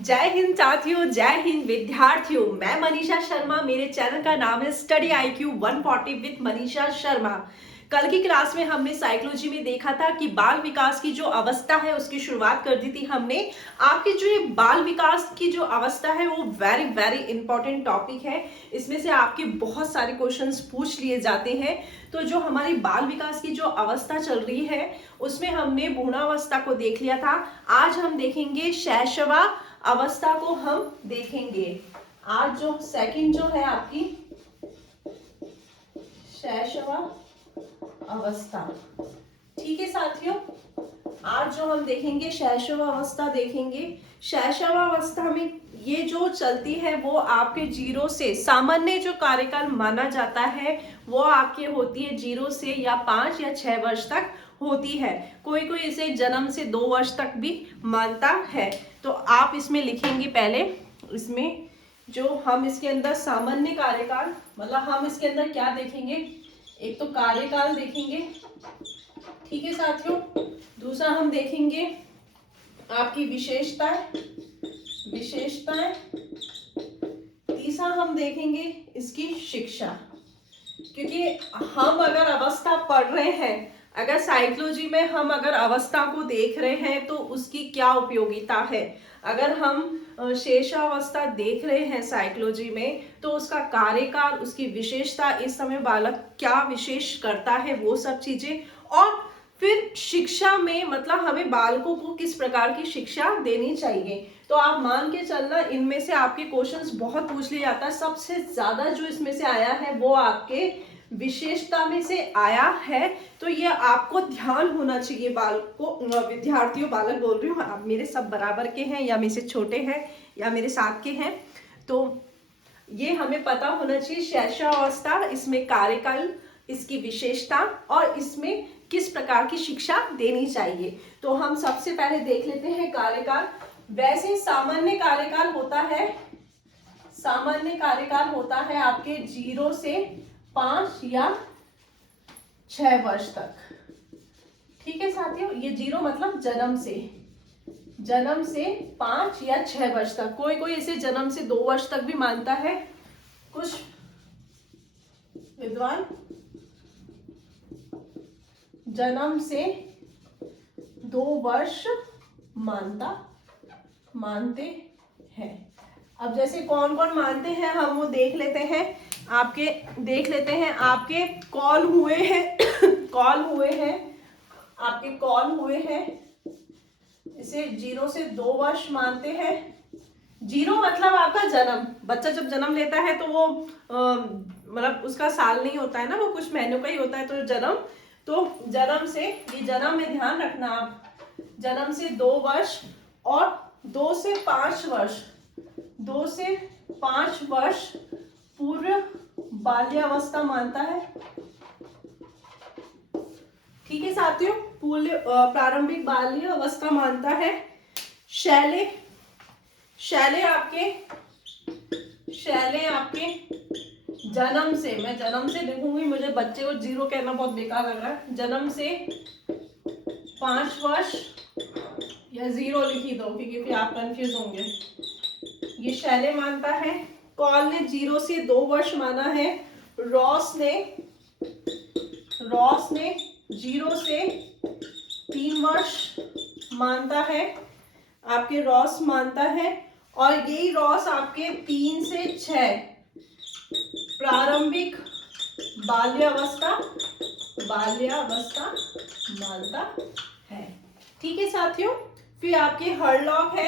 जय हिंद साथियों, जय हिंद विद्यार्थियों। मैं मनीषा शर्मा, मेरे चैनल का नाम है study IQ 140 with Manisha Sharma. कल की क्लास में हमने साइकोलॉजी में देखा था कि बाल विकास की जो अवस्था है उसकी शुरुआत कर दी थी हमने। आपकी जो ये बाल विकास की जो अवस्था है वो वेरी वेरी इंपॉर्टेंट टॉपिक है। इसमें से आपके बहुत सारे क्वेश्चंस पूछ लिए जाते हैं। तो जो हमारी बाल विकास की जो अवस्था चल रही है उसमें हमने भ्रूणावस्था को देख लिया था। आज हम देखेंगे शैशवा अवस्था को हम देखेंगे। आज जो सेकंड जो है आपकी शैशवा अवस्था, ठीक है साथियों। आज जो हम देखेंगे शैशव अवस्था देखेंगे। शैशव अवस्था में ये जो चलती है वो आपके 0 से, सामान्य जो कार्यकाल माना जाता है वो आपके होती है 0 से या 5 या 6 वर्ष तक होती है। कोई कोई इसे जन्म से 2 वर्ष तक भी मानता है। तो आप इसमें लिखेंगे पहले, इसमें जो हम इसके अंदर सामान्य कार्यकाल, मतलब हम इसके अंदर क्या देखेंगे, एक तो कार्यकाल देखेंगे, ठीक है साथियों। दूसरा हम देखेंगे आपकी विशेषताएं। तीसरा हम देखेंगे इसकी शिक्षा। क्योंकि हम अगर अवस्था पढ़ रहे हैं, अगर साइकोलॉजी में हम अगर अवस्था को देख रहे हैं तो उसकी क्या उपयोगिता है। अगर हम शेषावस्था देख रहे हैं साइकोलॉजी में तो उसका कार्यकाल, उसकी विशेषता, इस समय बालक क्या विशेष करता है, वो सब चीजें। और फिर शिक्षा में मतलब हमें बालकों को किस प्रकार की शिक्षा देनी चाहिए। तो आप मान के चलना, इनमें से आपके क्वेश्चंस बहुत पूछ लिया जाता है। सबसे ज्यादा जो इसमें से आया है वो आपके विशेषता में से आया है। तो ये आपको ध्यान होना चाहिए। बालकों, विद्यार्थियों, बालक बोल रही हूँ, आप मेरे सब बराबर के हैं या मेरे से छोटे हैं या मेरे साथ के हैं, तो ये हमें पता होना चाहिए। शैशवावस्था, इसमें कार्यकाल, इसकी विशेषता और इसमें किस प्रकार की शिक्षा देनी चाहिए। तो हम सबसे पहले देख लेते हैं कार्यकाल। वैसे सामान्य कार्यकाल होता है आपके 0 से 5 या 6 वर्ष तक, ठीक है साथियों। ये 0 मतलब जन्म से 5 या 6 वर्ष तक। कोई कोई इसे जन्म से 2 वर्ष तक भी मानता है। कुछ विद्वान जन्म से 2 वर्ष मानते हैं। अब जैसे कौन कौन मानते हैं हम वो देख लेते हैं। आपके कॉल हुए हैं इसे 0 से 2 वर्ष मानते हैं। 0 मतलब आपका जन्म, बच्चा जब जन्म लेता है तो वो मतलब उसका साल नहीं होता है ना, वो कुछ महीनों का ही होता है। तो जन्म से, ये जन्म में ध्यान रखना आप, जन्म से 2 वर्ष और 2 से 5 वर्ष पूर्व बाल्यावस्था मानता है, ठीक है साथियों। प्रारंभिक बाल्य अवस्था मानता है। शैले आपके जन्म से, मैं जन्म से लिखूंगी, मुझे बच्चे को 0 कहना बहुत बेकार लग रहा है। जन्म से 5 वर्ष या 0 लिखी दो क्योंकि फिर आप कंफ्यूज होंगे। ये शैले मानता है। कॉल ने 0 से 2 वर्ष माना है। रॉस ने 0 से 3 वर्ष मानता है। आपके रॉस मानता है। और यही रॉस आपके 3 से 6 प्रारंभिक बाल्यावस्था मानता है, ठीक है साथियों। फिर आपके हर्लॉक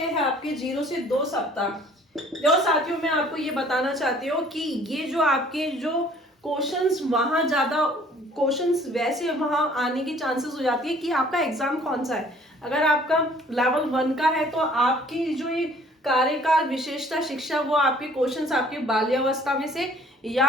है आपके 0 से 2 सप्ताह। जो साथियों मैं आपको ये बताना चाहती हूँ कि ये जो आपके जो क्वेश्चंस, वहां ज्यादा क्वेश्चंस वैसे वहां आने की चांसेस हो जाती है कि आपका एग्जाम कौन सा है। अगर आपका लेवल 1 का है तो आपकी जो ये कार्यकाल, विशेषता, शिक्षा, वो आपके क्वेश्चंस आपके बाल्यावस्था में से या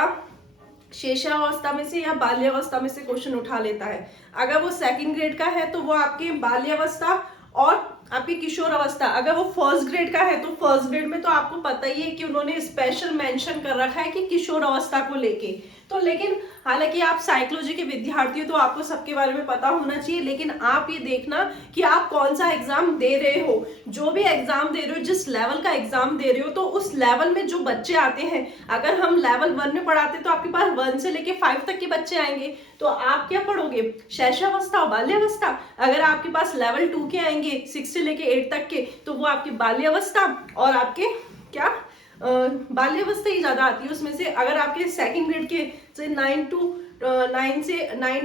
शेषावस्था में से या बाल्यावस्था में से क्वेश्चन उठा लेता है। अगर वो सेकंड ग्रेड का है तो वो आपके बाल्यावस्था और आपकी किशोर अवस्था। अगर वो फर्स्ट ग्रेड का है तो फर्स्ट ग्रेड में तो आपको पता ही है कि उन्होंने स्पेशल मेंशन कर रखा है कि किशोर अवस्था को लेके। तो लेकिन हालांकि आप साइकोलॉजी के विद्यार्थी हो तो आपको सबके बारे में पता होना चाहिए, लेकिन आप ये देखना कि आप कौन सा एग्जाम दे रहे हो। जो भी एग्जाम दे रहे हो, जिस लेवल का एग्जाम दे रहे हो, तो उस लेवल में जो बच्चे आते हैं, अगर हम लेवल 1 में पढ़ाते तो आपके पास 1 से लेके 5 तक के बच्चे आएंगे, तो आप क्या पढ़ोगे, शैशवावस्था और बाल्यावस्था। अगर आपके पास लेवल 2 के आएंगे 6 से लेके 8 तक के, तो वो आपकी बाल्यावस्था और आपके क्या बाल्यावस्था ही ज्यादा आती है उसमें से। अगर आपके सेकंड ग्रेड के से 9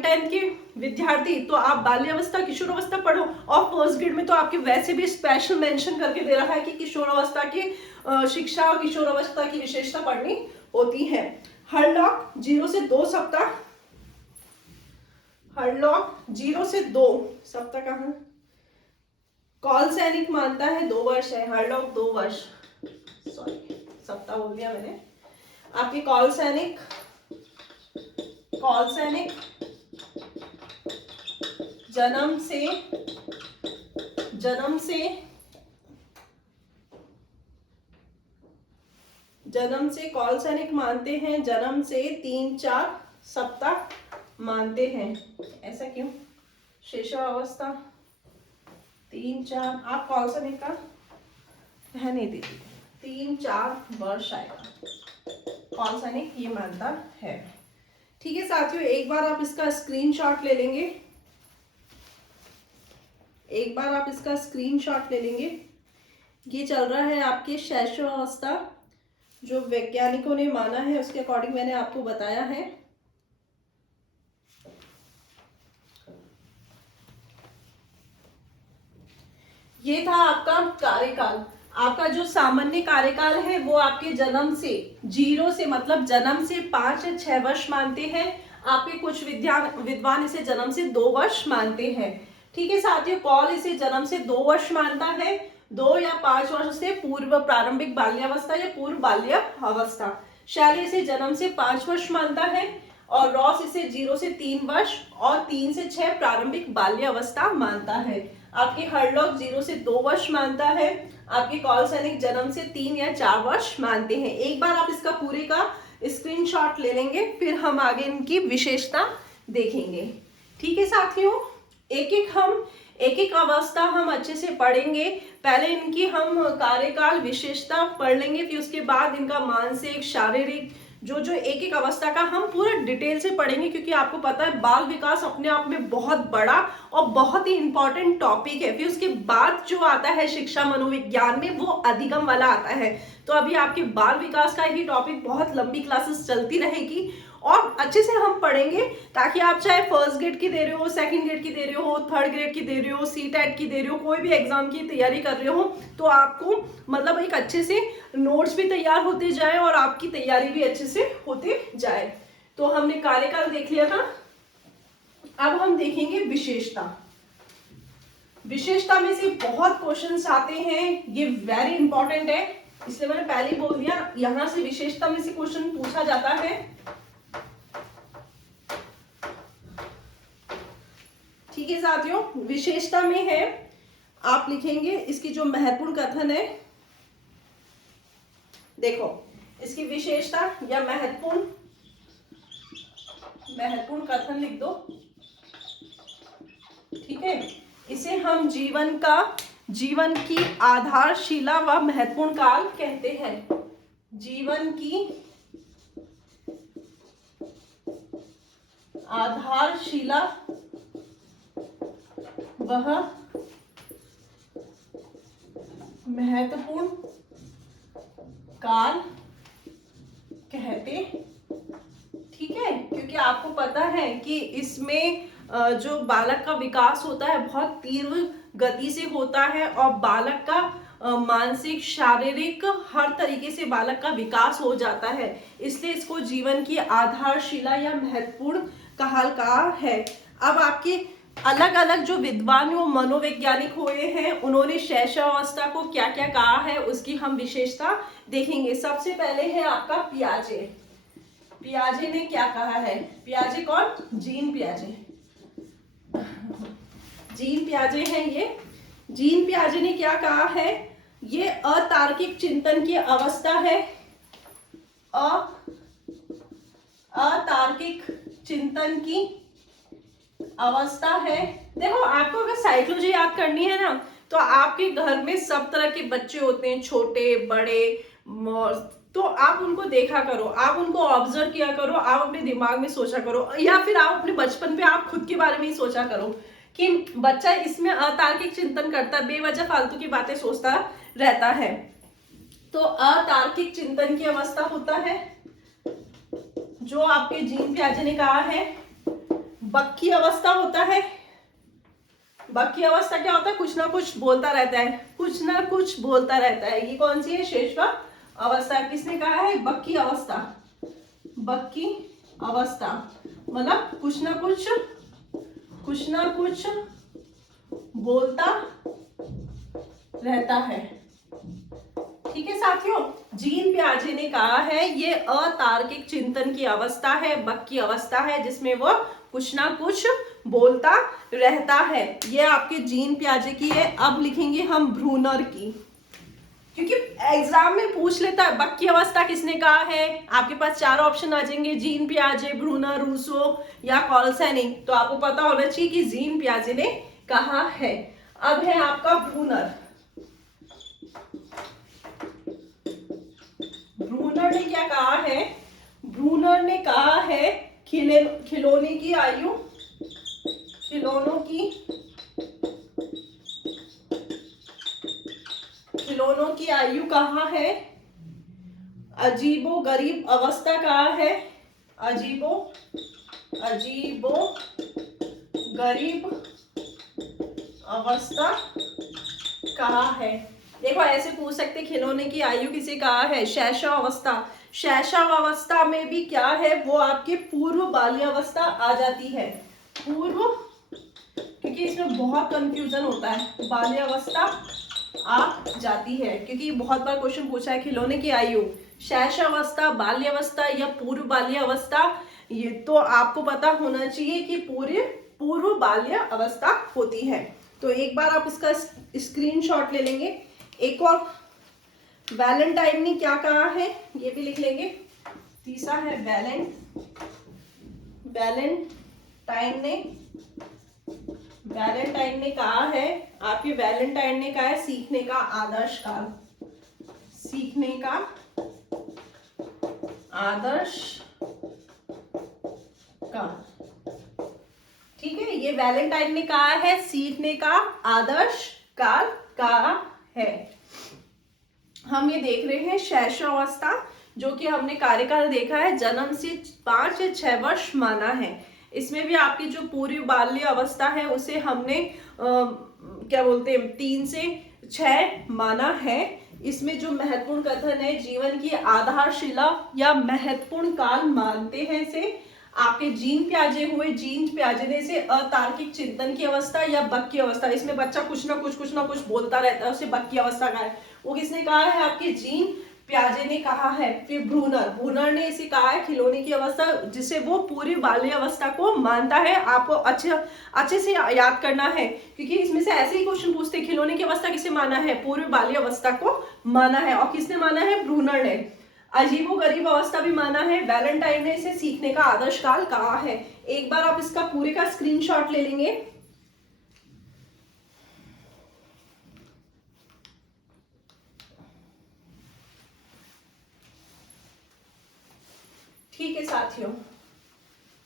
10 के विद्यार्थी, तो आप बाल्यावस्था किशोरावस्था पढ़ो। और फर्स्ट ग्रेड में तो आपके वैसे भी स्पेशल मेंशन करके दे रखा है कि किशोरावस्था की शिक्षा और किशोरावस्था की विशेषता पढ़नी होती है। हरलॉक 0 से 2 सप्ताह, हरलॉक 0 से 2 सप्ताह कहाँ, कॉल सैनिक मानता है 2 वर्ष है, हरलॉक 2 वर्ष, सॉरी सप्ताह बोल दिया मैंने। आपके कॉल सैनिक जन्म से कॉल सैनिक मानते हैं, जन्म से 3-4 सप्ताह मानते हैं। ऐसा क्यों, शिशुअवस्था 3-4, आप कॉल सैनिक का है नहीं दीदी, 3-4 वर्ष आएगा, कॉल सैनिक ये मानता है। ठीक है साथियों, एक बार आप इसका स्क्रीनशॉट ले लेंगे, ये चल रहा है आपके शैशवावस्था, जो वैज्ञानिकों ने माना है उसके अकॉर्डिंग मैंने आपको बताया है। ये था आपका कार्यकाल। आपका जो सामान्य कार्यकाल है वो आपके जन्म से 0 से, मतलब जन्म से 5 या 6 वर्ष मानते हैं। आपके कुछ विद्वान इसे जन्म से 2 वर्ष मानते हैं। ठीक है साथियों, कॉल इसे जन्म से 2 वर्ष मानता है, 2 या 5 वर्ष से पूर्व प्रारंभिक बाल्यावस्था या पूर्व बाल्यावस्था। शैली इसे जन्म से 5 वर्ष मानता है, और रॉस इसे 0 से 3 वर्ष और 3 से 6 प्रारंभिक बाल्यावस्था मानता है। आपके हरलॉक 0 से 2 वर्ष मानता है, आपके कॉल सैनिक जन्म से 3 या 4 वर्ष मानते हैं। एक बार आप इसका पूरे का स्क्रीनशॉट ले लेंगे, फिर हम आगे इनकी विशेषता देखेंगे। ठीक है साथियों, एक एक अवस्था हम अच्छे से पढ़ेंगे। पहले इनकी हम कार्यकाल विशेषता पढ़ लेंगे, फिर उसके बाद इनका मानसिक शारीरिक जो एक एक अवस्था का हम पूरा डिटेल से पढ़ेंगे, क्योंकि आपको पता है बाल विकास अपने आप में बहुत बड़ा और बहुत ही इंपॉर्टेंट टॉपिक है। फिर उसके बाद जो आता है शिक्षा मनोविज्ञान में, वो अधिगम वाला आता है। तो अभी आपके बाल विकास का ही टॉपिक बहुत लंबी क्लासेस चलती रहेगी और अच्छे से हम पढ़ेंगे, ताकि आप चाहे फर्स्ट ग्रेड की दे रहे हो, सेकंड ग्रेड की दे रहे हो, थर्ड ग्रेड की दे रहे हो, सीटेट की दे रहे हो, कोई भी एग्जाम की तैयारी कर रहे हो, तो आपको मतलब एक अच्छे से नोट्स भी तैयार होते जाए और आपकी तैयारी भी अच्छे से होते जाए। तो हमने कार्यकाल देख लिया था, अब हम देखेंगे विशेषता। विशेषता में से बहुत क्वेश्चंस आते हैं, ये वेरी इंपॉर्टेंट है, इसलिए मैंने पहले ही बोल दिया, यहां से विशेषता में से क्वेश्चन पूछा जाता है। ठीक है साथियों, विशेषता में है, आप लिखेंगे इसकी जो महत्वपूर्ण कथन है, देखो इसकी विशेषता या महत्वपूर्ण कथन लिख दो। ठीक है, इसे हम जीवन की आधारशिला व महत्वपूर्ण काल कहते हैं। जीवन की आधारशिला वह महत्वपूर्ण काल कहते। ठीक है, क्योंकि आपको पता है कि इसमें जो बालक का विकास होता है बहुत तीव्र गति से होता है, और बालक का मानसिक शारीरिक हर तरीके से बालक का विकास हो जाता है, इसलिए इसको जीवन की आधारशिला या महत्वपूर्ण कहा है। अब आपके अलग अलग जो विद्वान वो मनोवैज्ञानिक हुए हैं, उन्होंने शैशवावस्था को क्या क्या कहा है उसकी हम विशेषता देखेंगे। सबसे पहले है आपका पियाजे। पियाजे ने क्या कहा है? पियाजे कौन? जीन पियाजे। जीन पियाजे हैं ये। जीन पियाजे ने क्या कहा है? ये अतार्किक चिंतन की अवस्था है। अतार्किक चिंतन की अवस्था है। देखो आपको अगर साइकोलॉजी याद करनी है ना, तो आपके घर में सब तरह के बच्चे होते हैं, छोटे बड़े, तो आप उनको देखा करो, आप उनको ऑब्जर्व किया करो, आप अपने दिमाग में सोचा करो, या फिर आप अपने बचपन पे आप खुद के बारे में ही सोचा करो कि बच्चा इसमें अतार्किक चिंतन करता है, बेवजह फालतू की बातें सोचता रहता है। तो अतार्किक चिंतन की अवस्था होता है जो आपके जीन पियाजे ने कहा है। बक की अवस्था होता है। बक की अवस्था क्या होता है? कुछ ना कुछ बोलता रहता है, कुछ ना कुछ बोलता रहता है। ये कौन सी है? शेषवा अवस्था। किसने कहा है? बक की अवस्था। बक की अवस्था मतलब कुछ ना कुछ बोलता रहता है। ठीक है साथियों, जीन पियाजे ने कहा है ये अतार्किक चिंतन की अवस्था है, बक की अवस्था है, जिसमें वो कुछ ना कुछ बोलता रहता है। ये आपके जीन पियाजे की है। अब लिखेंगे हम ब्रूनर की, क्योंकि एग्जाम में पूछ लेता है बक की अवस्था किसने कहा है। आपके पास 4 ऑप्शन आ जाएंगे, जीन पियाजे, ब्रूनर, रूसो या कॉल्सैनी। तो आपको पता होना चाहिए कि जीन पियाजे ने कहा है। अब है आपका ब्रूनर। ब्रूनर ने क्या कहा है? ब्रूनर ने कहा है खिलौने की आयु, खिलौनों की आयु कहाँ है? अजीबो गरीब अवस्था कहाँ है? अजीबो गरीब अवस्था कहाँ है? देखो ऐसे पूछ सकते, खिलौने की आयु किसे कहा है? शैशव अवस्था। शैशव अवस्था में भी क्या है? वो आपके पूर्व बाल्यावस्था आ जाती है। पूर्व, क्योंकि इसमें बहुत कंफ्यूजन होता है, बाल्यावस्था आ जाती है, क्योंकि बहुत बार क्वेश्चन पूछा है खिलौने की आयु शैशवावस्था, बाल्यावस्था या पूर्व बाल्यावस्था। ये तो आपको पता होना चाहिए कि पूर्व बाल्य अवस्था होती है। तो एक बार आप इसका स्क्रीनशॉट ले लेंगे। एक और वैलेंटाइन ने क्या कहा है ये भी लिख लेंगे। तीसरा है वैलेंटाइन ने कहा है, आपके वैलेंटाइन ने कहा है सीखने का आदर्श काल, सीखने का आदर्श काल। ठीक है, ये वैलेंटाइन ने कहा है सीखने का आदर्श काल का है। हम ये देख रहे हैं शैशवावस्था, जो कि हमने कार्यकाल देखा है जन्म से 5 या 6 वर्ष माना है। इसमें भी आपकी जो पूरी बाल्य अवस्था है उसे हमने क्या बोलते हैं 3 से 6 माना है। इसमें जो महत्वपूर्ण कथन है, जीवन की आधारशिला या महत्वपूर्ण काल मानते हैं इसे। आपके जीन पियाजे हुए, जीन पियाजे ने से अतार्किक चिंतन की अवस्था या बक की अवस्था, इसमें बच्चा कुछ ना कुछ बोलता रहता है, उसे बक की अवस्था का है। वो किसने कहा है? आपके जीन पियाजे ने कहा है। फिर ब्रूनर ने इसे कहा है खिलौने की अवस्था, जिसे वो पूरी बाल्य अवस्था को मानता है। आपको अच्छे से याद करना है, क्योंकि इसमें से ऐसे ही क्वेश्चन पूछते हैं खिलौने की अवस्था किसे माना है? पूर्व बाल्य अवस्था को माना है। और किसने माना है? ब्रूनर ने। अजीबो गरीब अवस्था भी माना है। वैलेंटाइन ने इसे सीखने का आदर्श काल कहा है। एक बार आप इसका पूरे का स्क्रीनशॉट ले लेंगे। ठीक है साथियों,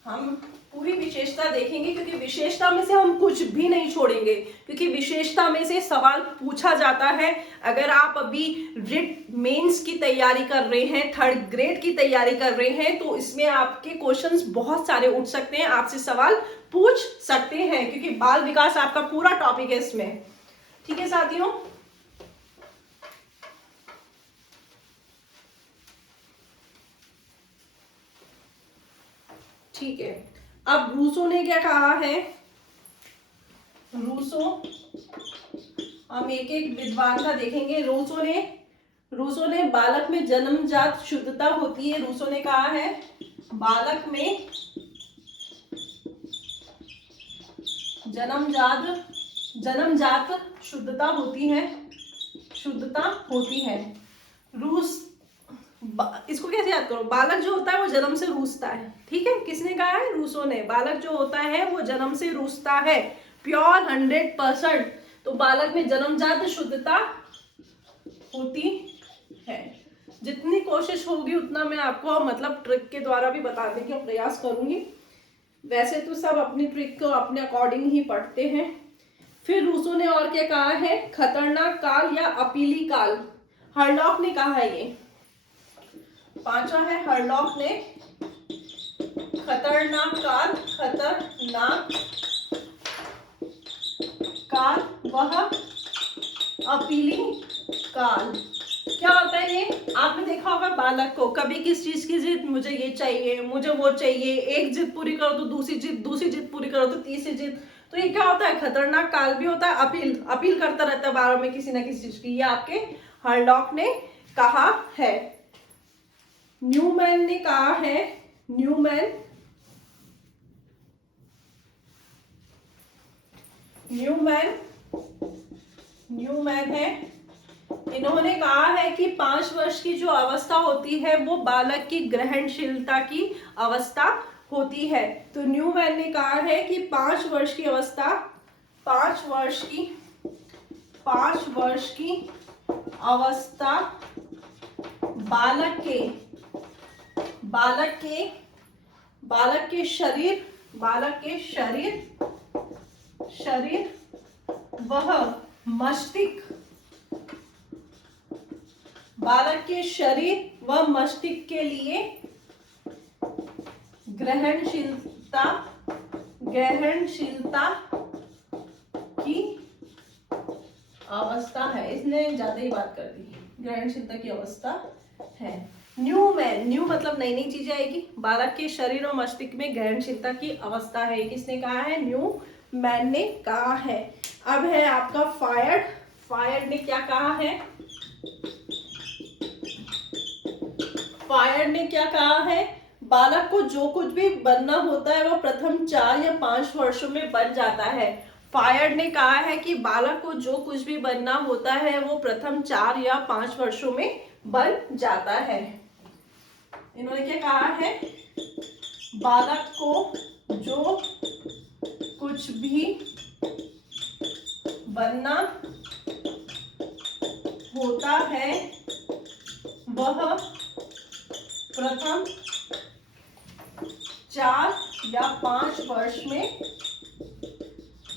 हम पूरी विशेषता देखेंगे, क्योंकि विशेषता में से हम कुछ भी नहीं छोड़ेंगे, क्योंकि विशेषता में से सवाल पूछा जाता है। अगर आप अभी रिट मेंस की तैयारी कर रहे हैं, 3rd ग्रेड की तैयारी कर रहे हैं, तो इसमें आपके क्वेश्चंस बहुत सारे उठ सकते हैं, आपसे सवाल पूछ सकते हैं, क्योंकि बाल विकास आपका पूरा टॉपिक है इसमें। ठीक है साथियों, ठीक है। अब रूसो ने क्या कहा है? रूसो, हम एक एक विद्वान का देखेंगे। रूसो ने बालक में जन्मजात शुद्धता होती है। रूसो ने कहा है बालक में जन्मजात शुद्धता होती है। रूस, इसको कैसे याद करो, बालक जो होता है वो जन्म से रूसता है, ठीक है, किसने कहा है, रूसो ने, बालक जो होता है वो जन्म से रूसता है, प्योर 100%। तो बालक में जन्मजात शुद्धता होती है। जितनी कोशिश होगी उतना मैं आपको मतलब ट्रिक के द्वारा भी बताने का प्रयास करूंगी। वैसे तो सब अपनी ट्रिक को अपने अकॉर्डिंग ही पढ़ते हैं। फिर रूसो ने और क्या कहा है, खतरनाक काल या अपीली काल, हरलॉक ने कहा है ये। पांचवा है हरलॉक ने, खतरनाक काल, खतरनाक काल वह अपीली काल। क्या होता है ये, आपने देखा होगा बालक को कभी किस चीज की जिद, मुझे ये चाहिए, मुझे वो चाहिए, एक जिद पूरी करो तो दूसरी जिद पूरी करो तो तीसरी जिद। तो ये क्या होता है, खतरनाक काल भी होता है, अपील करता रहता है बार में किसी ना किसी चीज की। ये आपके हरलॉक ने कहा है। न्यूमैन ने कहा है, न्यूमैन है, इन्होंने कहा है कि 5 वर्ष की जो अवस्था होती है वो बालक की ग्रहणशीलता की अवस्था होती है। तो न्यूमैन ने कहा है कि 5 वर्ष की अवस्था, 5 वर्ष की अवस्था बालक के शरीर वह मस्तिष्क, बालक के शरीर व मस्तिष्क के लिए ग्रहणशीलता की अवस्था है। इसने ज्यादा ही बात कर दी, ग्रहणशीलता की अवस्था है। न्यू मतलब नई नई चीजें आएगी, बालक के शरीर और मस्तिष्क में ग्रहणशीलता की अवस्था है, किसने कहा है, न्यू मैन ने कहा है। अब है आपका फायर्ड ने क्या कहा है, फायर्ड ने क्या कहा है, बालक को जो कुछ भी बनना होता है वो प्रथम 4 या 5 वर्षों में बन जाता है। फायर्ड ने कहा है कि बालक को जो कुछ भी बनना होता है वो प्रथम 4 या 5 वर्षों में बन जाता है। इन्होंने क्या कहा है, बालक को जो कुछ भी बनना होता है वह प्रथम 4 या 5 वर्ष में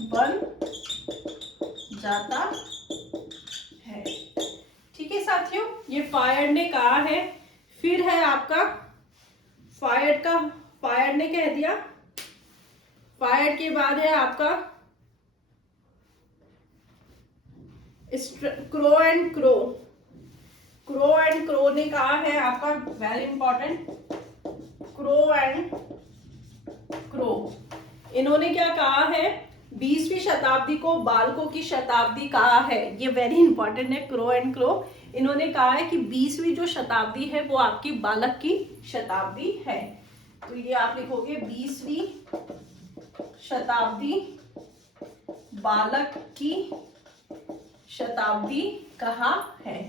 बन जाता है। ठीक है साथियों, ये फायर्ड ने कहा है। फिर है आपका फायर्ड ने कह दिया। फायर्ड के बाद है आपका क्रो एंड क्रो ने कहा है आपका, वेरी इंपॉर्टेंट, क्रो इन्होंने क्या कहा है, 20वीं शताब्दी को बालकों की शताब्दी कहा है। ये वेरी इंपॉर्टेंट है, क्रो एंड क्रो। इन्होंने कहा है कि 20वीं जो शताब्दी है वो आपकी बालक की शताब्दी है। तो ये आप लिखोगे 20वीं शताब्दी बालक की शताब्दी कहा है,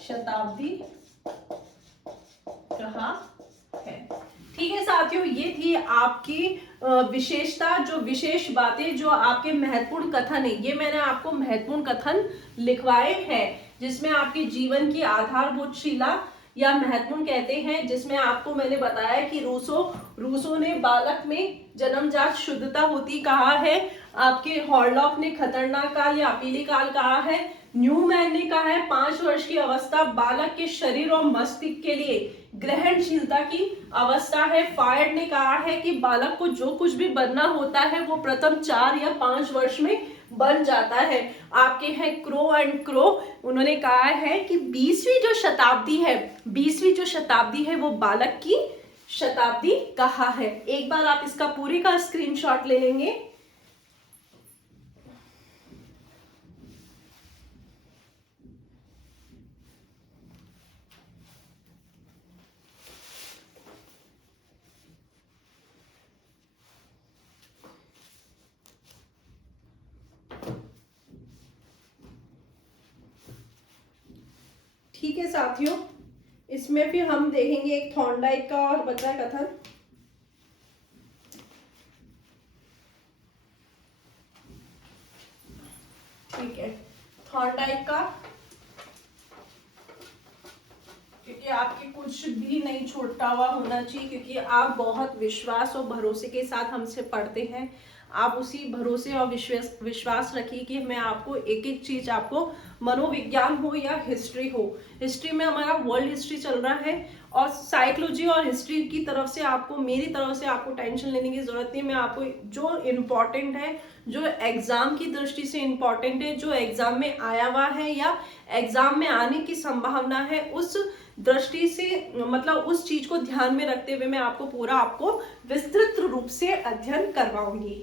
शताब्दी कहा है। ठीक है साथियों, ये थी आपकी विशेषता, जो विशेष बातें, जो आपके महत्वपूर्ण कथन है। ये मैंने आपको महत्वपूर्ण कथन लिखवाए हैं जिसमें आपके जीवन की आधारभूत शिला या महत्वपूर्ण कहते हैं, जिसमें आपको मैंने बताया कि रूसो ने बालक में जन्मजात शुद्धता होती कहा है, आपके हॉरलॉक ने खतरनाक काल या अपीली काल कहा है, न्यूमैन ने कहा है 5 वर्ष की अवस्था बालक के शरीर और मस्तिष्क के लिए ग्रहणशीलता की अवस्था है। फायर्ड ने कहा है कि बालक को जो कुछ भी बनना होता है वो प्रथम 4 या 5 वर्ष में बन जाता है। आपके हैं क्रो एंड क्रो, उन्होंने कहा है कि 20वीं जो शताब्दी है वो बालक की शताब्दी कहा है। एक बार आप इसका पूरी का स्क्रीनशॉट ले लेंगे। ठीक है साथियों, इसमें फिर हम देखेंगे एक थॉर्नडाइक का और बचा है कथन। ठीक है, थॉर्नडाइक का, क्योंकि आपके कुछ भी नहीं छूटा हुआ होना चाहिए, क्योंकि आप बहुत विश्वास और भरोसे के साथ हमसे पढ़ते हैं। आप उसी भरोसे और विश्वास रखिए कि मैं आपको एक एक चीज, आपको मनोविज्ञान हो या हिस्ट्री हो, हिस्ट्री में हमारा वर्ल्ड हिस्ट्री चल रहा है, और साइकोलॉजी और हिस्ट्री की तरफ से आपको, मेरी तरफ से आपको टेंशन लेने की जरूरत नहीं। मैं आपको जो इम्पोर्टेंट है, जो एग्जाम की दृष्टि से इम्पोर्टेंट है, जो एग्जाम में आया हुआ है या एग्जाम में आने की संभावना है, उस दृष्टि से, मतलब उस चीज को ध्यान में रखते हुए मैं आपको विस्तृत रूप से अध्ययन करवाऊंगी।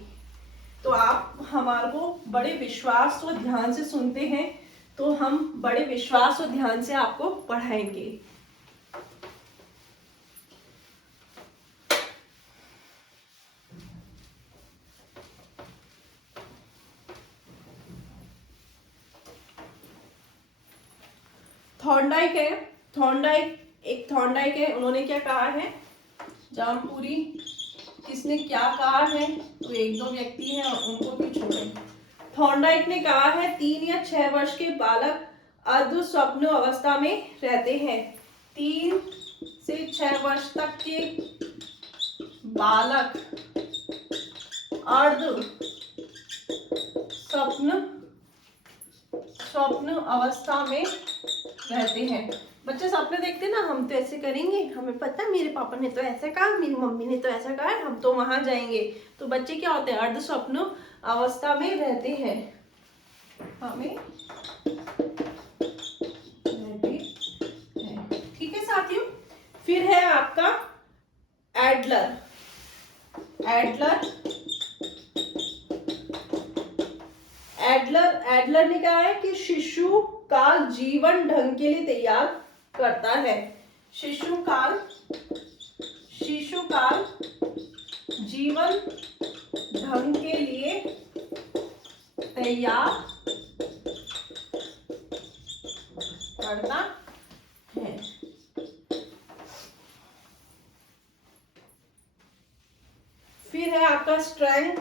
तो आप हमारे को बड़े विश्वास और ध्यान से सुनते हैं, तो हम बड़े विश्वास और ध्यान से आपको पढ़ाएंगे। थॉर्नडाइक है, उन्होंने क्या कहा है, जामपुरी किसने क्या कहा है, तो एक दो व्यक्ति हैं उनको भी छोड़े। थॉर्नडाइक ने कहा है 3 या 6 वर्ष के बालक अर्ध स्वप्न अवस्था में रहते हैं। 3 से 6 वर्ष तक के बालक अर्ध स्वप्न अवस्था में रहते हैं। बच्चे सपने देखते हैं ना, हम तो ऐसे करेंगे, हमें पता है मेरे पापा ने तो ऐसा कहा, मेरी मम्मी ने तो ऐसा कहा, हम तो वहां जाएंगे। तो बच्चे क्या होते हैं, अर्ध स्वप्न अवस्था में रहते हैं, हमें ठीक है साथियों। फिर है आपका एडलर। एडलर ने कहा है कि शिशु काल जीवन ढंग के लिए तैयार करता है। शिशु काल जीवन ढंग के लिए तैयार करता है। फिर है आपका स्ट्रेंग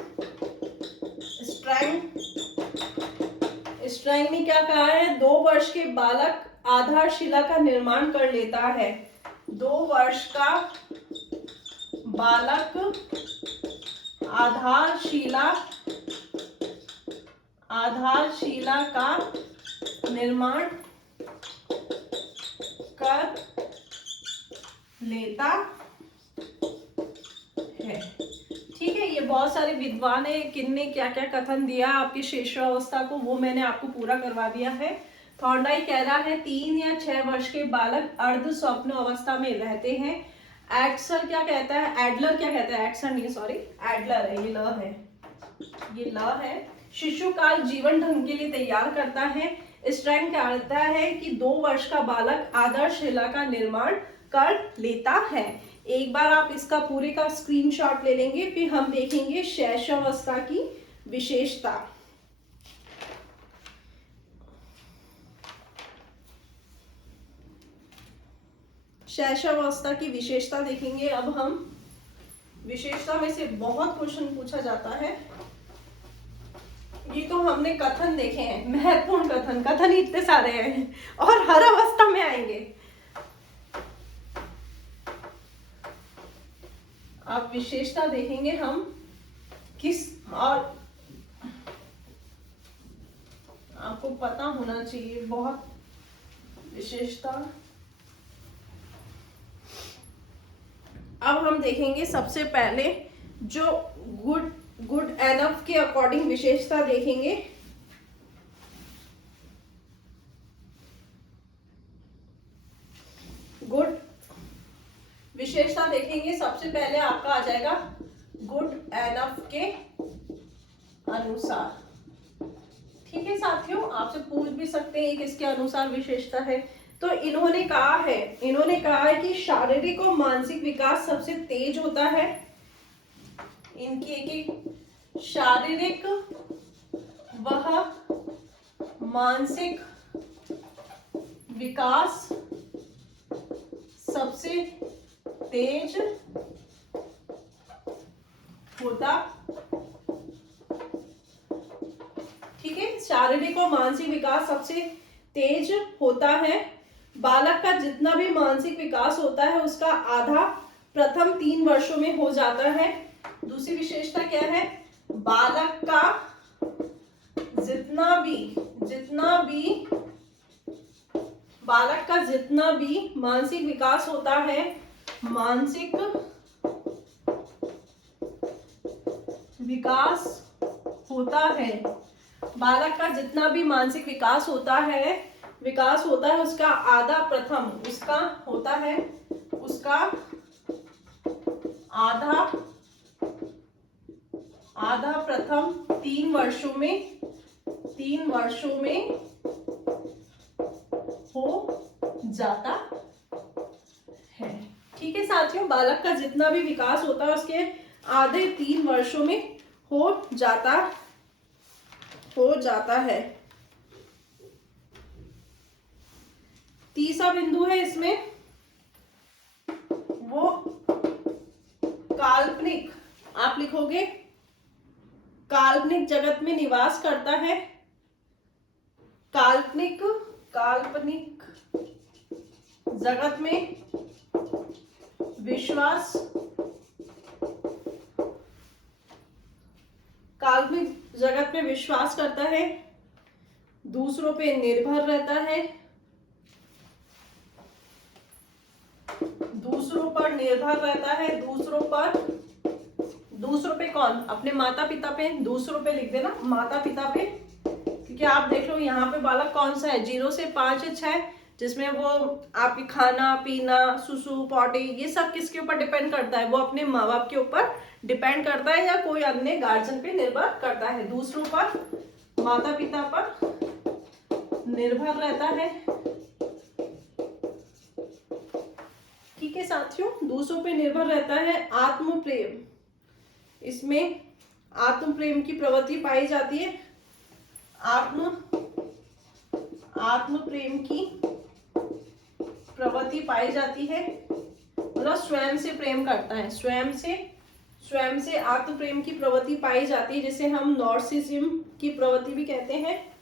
ने क्या कहा है, 2 वर्ष के बालक आधारशिला का निर्माण कर लेता है। 2 वर्ष का बालक आधारशिला का निर्माण कर लेता है। ठीक है, ये बहुत सारे विद्वान है, किन्ने क्या क्या कथन दिया आपकी शिशुअवस्था को, वो मैंने आपको पूरा करवा दिया है। थॉर्नडाइक कह रहा है 3 या 6 वर्ष के बालक अर्ध स्वप्न अवस्था में रहते हैं। एडलर क्या कहता है, एडलर है, ये ल है। शिशु काल जीवन ढंग के लिए तैयार करता है। स्ट्रेंग कहता है कि 2 वर्ष का बालक आधारशिला का निर्माण कर लेता है। एक बार आप इसका पूरे का स्क्रीनशॉट ले लेंगे, फिर हम देखेंगे शैशवावस्था की विशेषता। शैशवावस्था की विशेषता देखेंगे। अब हम विशेषता में से बहुत क्वेश्चन पूछा जाता है। ये तो हमने कथन देखे हैं, महत्वपूर्ण कथन ही इतने सारे हैं और हर अवस्था में आएंगे। अब विशेषता देखेंगे हम किस, और आपको पता होना चाहिए बहुत विशेषता। अब हम देखेंगे सबसे पहले जो गुड एनफ के अकॉर्डिंग विशेषता देखेंगे। गुड विशेषता देखेंगे, सबसे पहले आपका आ जाएगा गुड एनफ के अनुसार। ठीक है साथियों, आपसे पूछ भी सकते हैं किसके अनुसार विशेषता है। तो इन्होंने कहा है कि शारीरिक और मानसिक विकास सबसे तेज होता है। इनकी एक शारीरिक वह मानसिक विकास सबसे तेज होता, ठीक है। शारीरिक और मानसिक विकास सबसे तेज होता है। बालक का जितना भी मानसिक विकास होता है उसका आधा प्रथम 3 वर्षों में हो जाता है। दूसरी विशेषता क्या है, बालक का जितना भी मानसिक विकास होता है, मानसिक विकास होता है, बालक का जितना भी मानसिक विकास होता है उसका आधा प्रथम, उसका होता है उसका आधा प्रथम 3 वर्षों में हो जाता है। ठीक है साथियों, बालक का जितना भी विकास होता है उसके आधे 3 वर्षों में हो जाता है। तीसरा बिंदु है इसमें, वो काल्पनिक, आप लिखोगे काल्पनिक जगत में निवास करता है। काल्पनिक जगत में विश्वास, काल्पनिक जगत में विश्वास करता है, दूसरों पे निर्भर रहता है, दूसरों पर निर्भर रहता है, दूसरों पे कौन, अपने माता पिता पे, दूसरों पे लिख देना माता पिता पे, क्योंकि आप देख लो यहाँ पे बालक कौन सा है, 0 से 5 या 6, जिसमें वो आपकी खाना पीना सुसु पॉटी ये सब किसके ऊपर डिपेंड करता है, वो अपने माँ बाप के ऊपर डिपेंड करता है या कोई अन्य गार्जियन पे निर्भर करता है, दूसरों पर माता पिता पर निर्भर रहता है। ठीक है साथियों, दूसरों पे निर्भर रहता है। आत्म प्रेम, इसमें आत्म प्रेम की प्रवृत्ति पाई जाती है। आत्म प्रेम की प्रवृत्ति पाई जाती है, मतलब स्वयं से प्रेम करता है, स्वयं से आत्म प्रेम की प्रवृत्ति पाई जाती है, जिसे हम नार्सिसिज्म की प्रवृत्ति भी कहते हैं।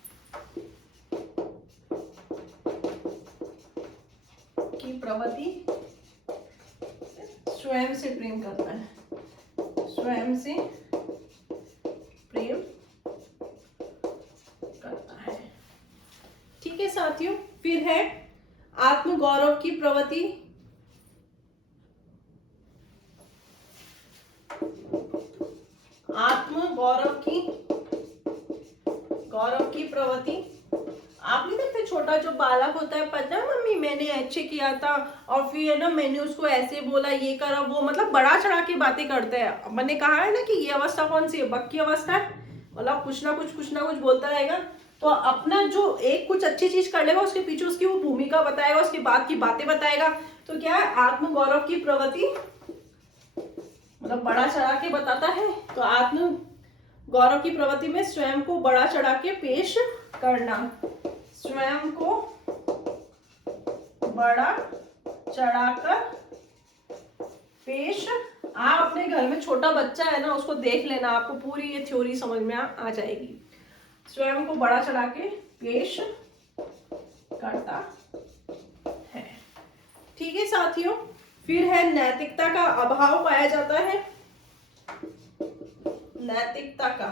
की प्रवृत्ति स्वयं से प्रेम करता है, स्वयं से प्रेम करता है। ठीक है साथियों, फिर है आत्म गौरव की प्रवृत्ति। आत्म गौरव की प्रवृत्ति, आप नहीं देखते छोटा जो बालक होता है, पता है मम्मी मैंने अच्छे किया था और फिर है ना मैंने उसको ऐसे बोला, ये करा वो, मतलब बड़ा चढ़ा के बातें करते हैं। मैंने कहा है ना कि ये अवस्था कौन सी है, बक की अवस्था है, मतलब कुछ ना कुछ बोलता रहेगा। तो अपना जो एक कुछ अच्छी चीज कर लेगा उसके पीछे उसकी वो भूमिका बताएगा, उसके बाद की बातें बताएगा। तो क्या है, आत्म गौरव की प्रवृत्ति, मतलब बड़ा चढ़ा के बताता है। तो आत्म गौरव की प्रवृत्ति में स्वयं को बड़ा चढ़ा के पेश करना, स्वयं को बड़ा चढ़ाकर पेश। आप अपने घर में छोटा बच्चा है ना, उसको देख लेना, आपको पूरी ये थ्योरी समझ में आ जाएगी। स्वयं को बड़ा चढ़ा के पेश करता है। ठीक है साथियों, फिर है नैतिकता का अभाव पाया जाता है। नैतिकता का,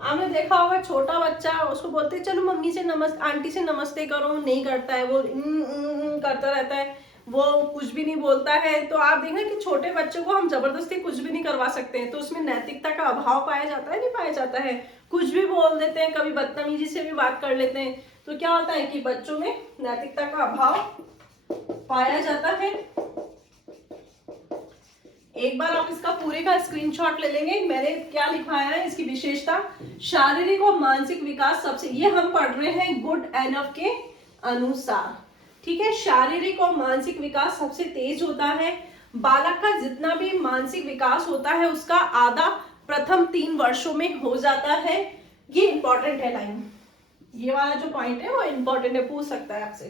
आपने देखा होगा छोटा बच्चा, उसको बोलते हैं चलो मम्मी से आंटी से नमस्ते करो, नहीं करता है, वो करता रहता है, वो कुछ भी नहीं बोलता है। तो आप देखना कि छोटे बच्चों को हम जबरदस्ती कुछ भी नहीं करवा सकते हैं। तो उसमें नैतिकता का अभाव पाया जाता है, नहीं पाया जाता है, कुछ भी बोल देते हैं, कभी बदतमीजी से भी बात कर लेते हैं। तो क्या होता है कि बच्चों में नैतिकता का अभाव पाया जाता है। एक बार आप इसका पूरे का स्क्रीनशॉट ले लेंगे, मैंने क्या लिखाया है इसकी विशेषता। शारीरिक और मानसिक विकास सबसे, ये हम पढ़ रहे हैं गुड एनफ के अनुसार, ठीक है। शारीरिक और मानसिक विकास सबसे तेज होता है। बालक का जितना भी मानसिक विकास होता है उसका आधा प्रथम 3 वर्षों में हो जाता है। ये इंपॉर्टेंट है लाइन, ये वाला जो पॉइंट है वो इम्पोर्टेंट है, पूछ सकता है आपसे।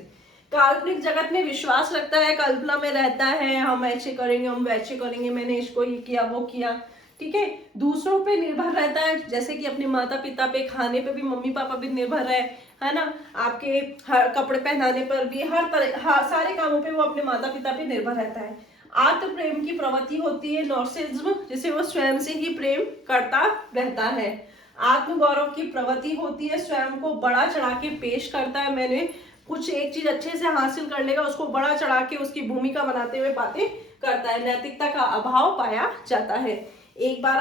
काल्पनिक जगत में विश्वास रखता है, कल्पना में रहता है, हम ऐसे करेंगे, हम वैसे करेंगे, मैंने इसको ये किया वो किया, ठीक है। दूसरों पे निर्भर रहता है, जैसे कि अपने माता पिता पे, खाने पे भी मम्मी पापा पे निर्भर है ना, आपके हर कपड़े पहनाने पर भी, हर तरह सारे कामों पे वो अपने माता पिता पे निर्भर रहता है। आत्म प्रेम की प्रवृत्ति होती है, नॉर्सिज्म, जिसे वो स्वयं से ही प्रेम करता रहता है। आत्म गौरव की प्रवृत्ति होती है, स्वयं को बड़ा चढ़ा के पेश करता है, मैंने कुछ एक चीज अच्छे से हासिल कर लेगा, उसको बड़ा चढ़ा के उसकी भूमिका बनाते हुए बातें करता है। नैतिकता का अभाव पाया जाता है। एक बार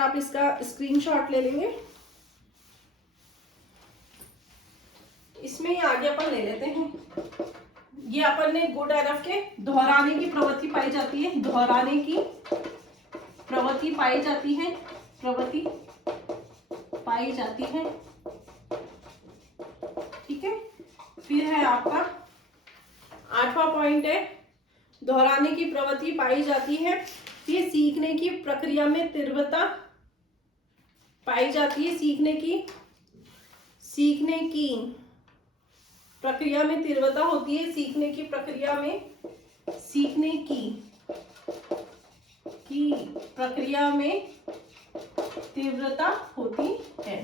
आप इसका स्क्रीनशॉट ले लेंगे, इसमें ही आगे अपन ले लेते हैं। ये अपन ने गुड एनफ के दोहराने की प्रवृत्ति पाई जाती है, दोहराने की प्रवृत्ति पाई जाती है, प्रवृत्ति पाई जाती है, ठीक है। फिर है आपका 8वां पॉइंट है, दोहराने की प्रवृत्ति पाई जाती है। फिर सीखने की प्रक्रिया में तीव्रता पाई जाती है, सीखने की प्रक्रिया में तीव्रता होती है, सीखने की प्रक्रिया में तीव्रता होती है।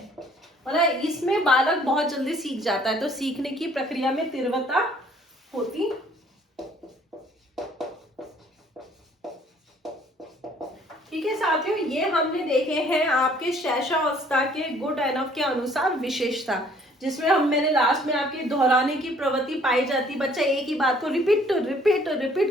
मतलब इसमें बालक बहुत जल्दी सीख जाता है, तो सीखने की प्रक्रिया में तीव्रता होती। ठीक है साथियों, ये हमने देखे हैं आपके शैशवावस्था के गुड एनफ के अनुसार विशेषता, जिसमें मैंने लास्ट में आपके दोहराने की प्रवृत्ति पाई जाती। बच्चा एक ही बात को रिपीट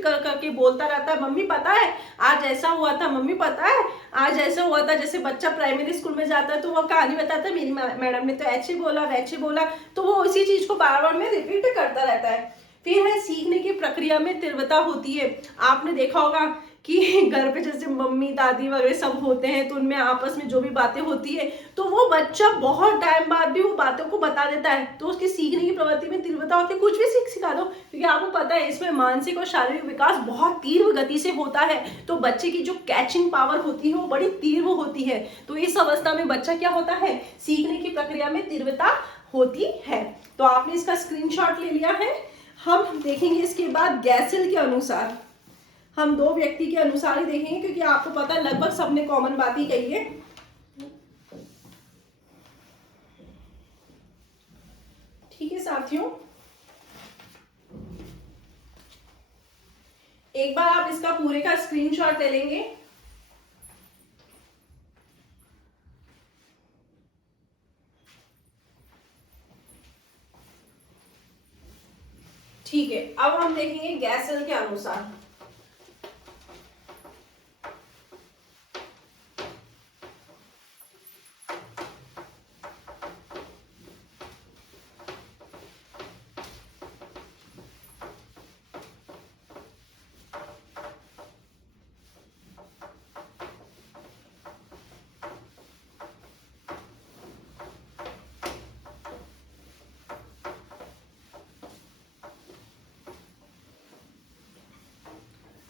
कर करके बोलता रहता है, मम्मी पता है आज ऐसा हुआ था, मम्मी पता है आज ऐसा हुआ था। जैसे बच्चा प्राइमरी स्कूल में जाता है तो वो कहानी बताता है, मेरी मैडम ने तो ऐसे बोला वैसे बोला, तो वो उसी चीज को बार बार में रिपीट करता रहता है। फिर है सीखने की प्रक्रिया में तीव्रता होती है। आपने देखा होगा कि घर पे जैसे मम्मी दादी वगैरह सब होते हैं, तो उनमें आपस में जो भी बातें होती है तो वो बच्चा बहुत टाइम बाद भी वो बातों को बता देता है, तो उसकी सीखने की प्रवृत्ति में तीव्रता होती है। कुछ भी सिखा दो, क्योंकि आपको पता है इसमें मानसिक और शारीरिक विकास बहुत तीव्र गति से होता है, तो बच्चे की जो कैचिंग पावर होती है वो बड़ी तीव्र होती है। तो इस अवस्था में बच्चा क्या होता है, सीखने की प्रक्रिया में तीव्रता होती है। तो आपने इसका स्क्रीनशॉट ले लिया है। हम देखेंगे इसके बाद गैसल के अनुसार, हम दो व्यक्ति के अनुसार ही देखेंगे, क्योंकि आपको पता है लगभग सबने कॉमन बात ही कही है। ठीक है साथियों, एक बार आप इसका पूरे का स्क्रीनशॉट ले लेंगे। ठीक है, अब हम देखेंगे गैसल के अनुसार।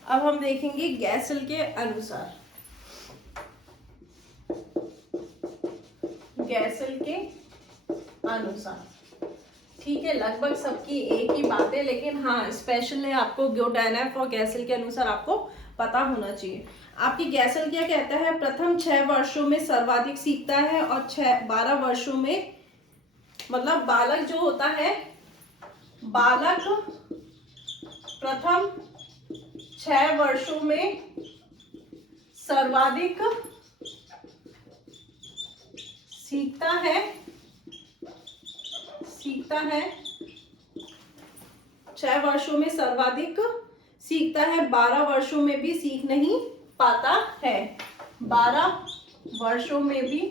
अब हम देखेंगे गैसल के अनुसार, गैसल के अनुसार। ठीक है, लगभग सबकी एक ही बात है, लेकिन हाँ स्पेशली आपको गुड एनफ और गैसल के अनुसार आपको पता होना चाहिए। आपकी गैसल क्या कहता है, प्रथम 6 वर्षों में सर्वाधिक सीखता है और 12 वर्षों में, मतलब बालक जो होता है, बालक प्रथम 6 वर्षों में सर्वाधिक सीखता है 6 वर्षों में सर्वाधिक सीखता है, 12 वर्षों में भी सीख नहीं पाता है, 12 वर्षों में भी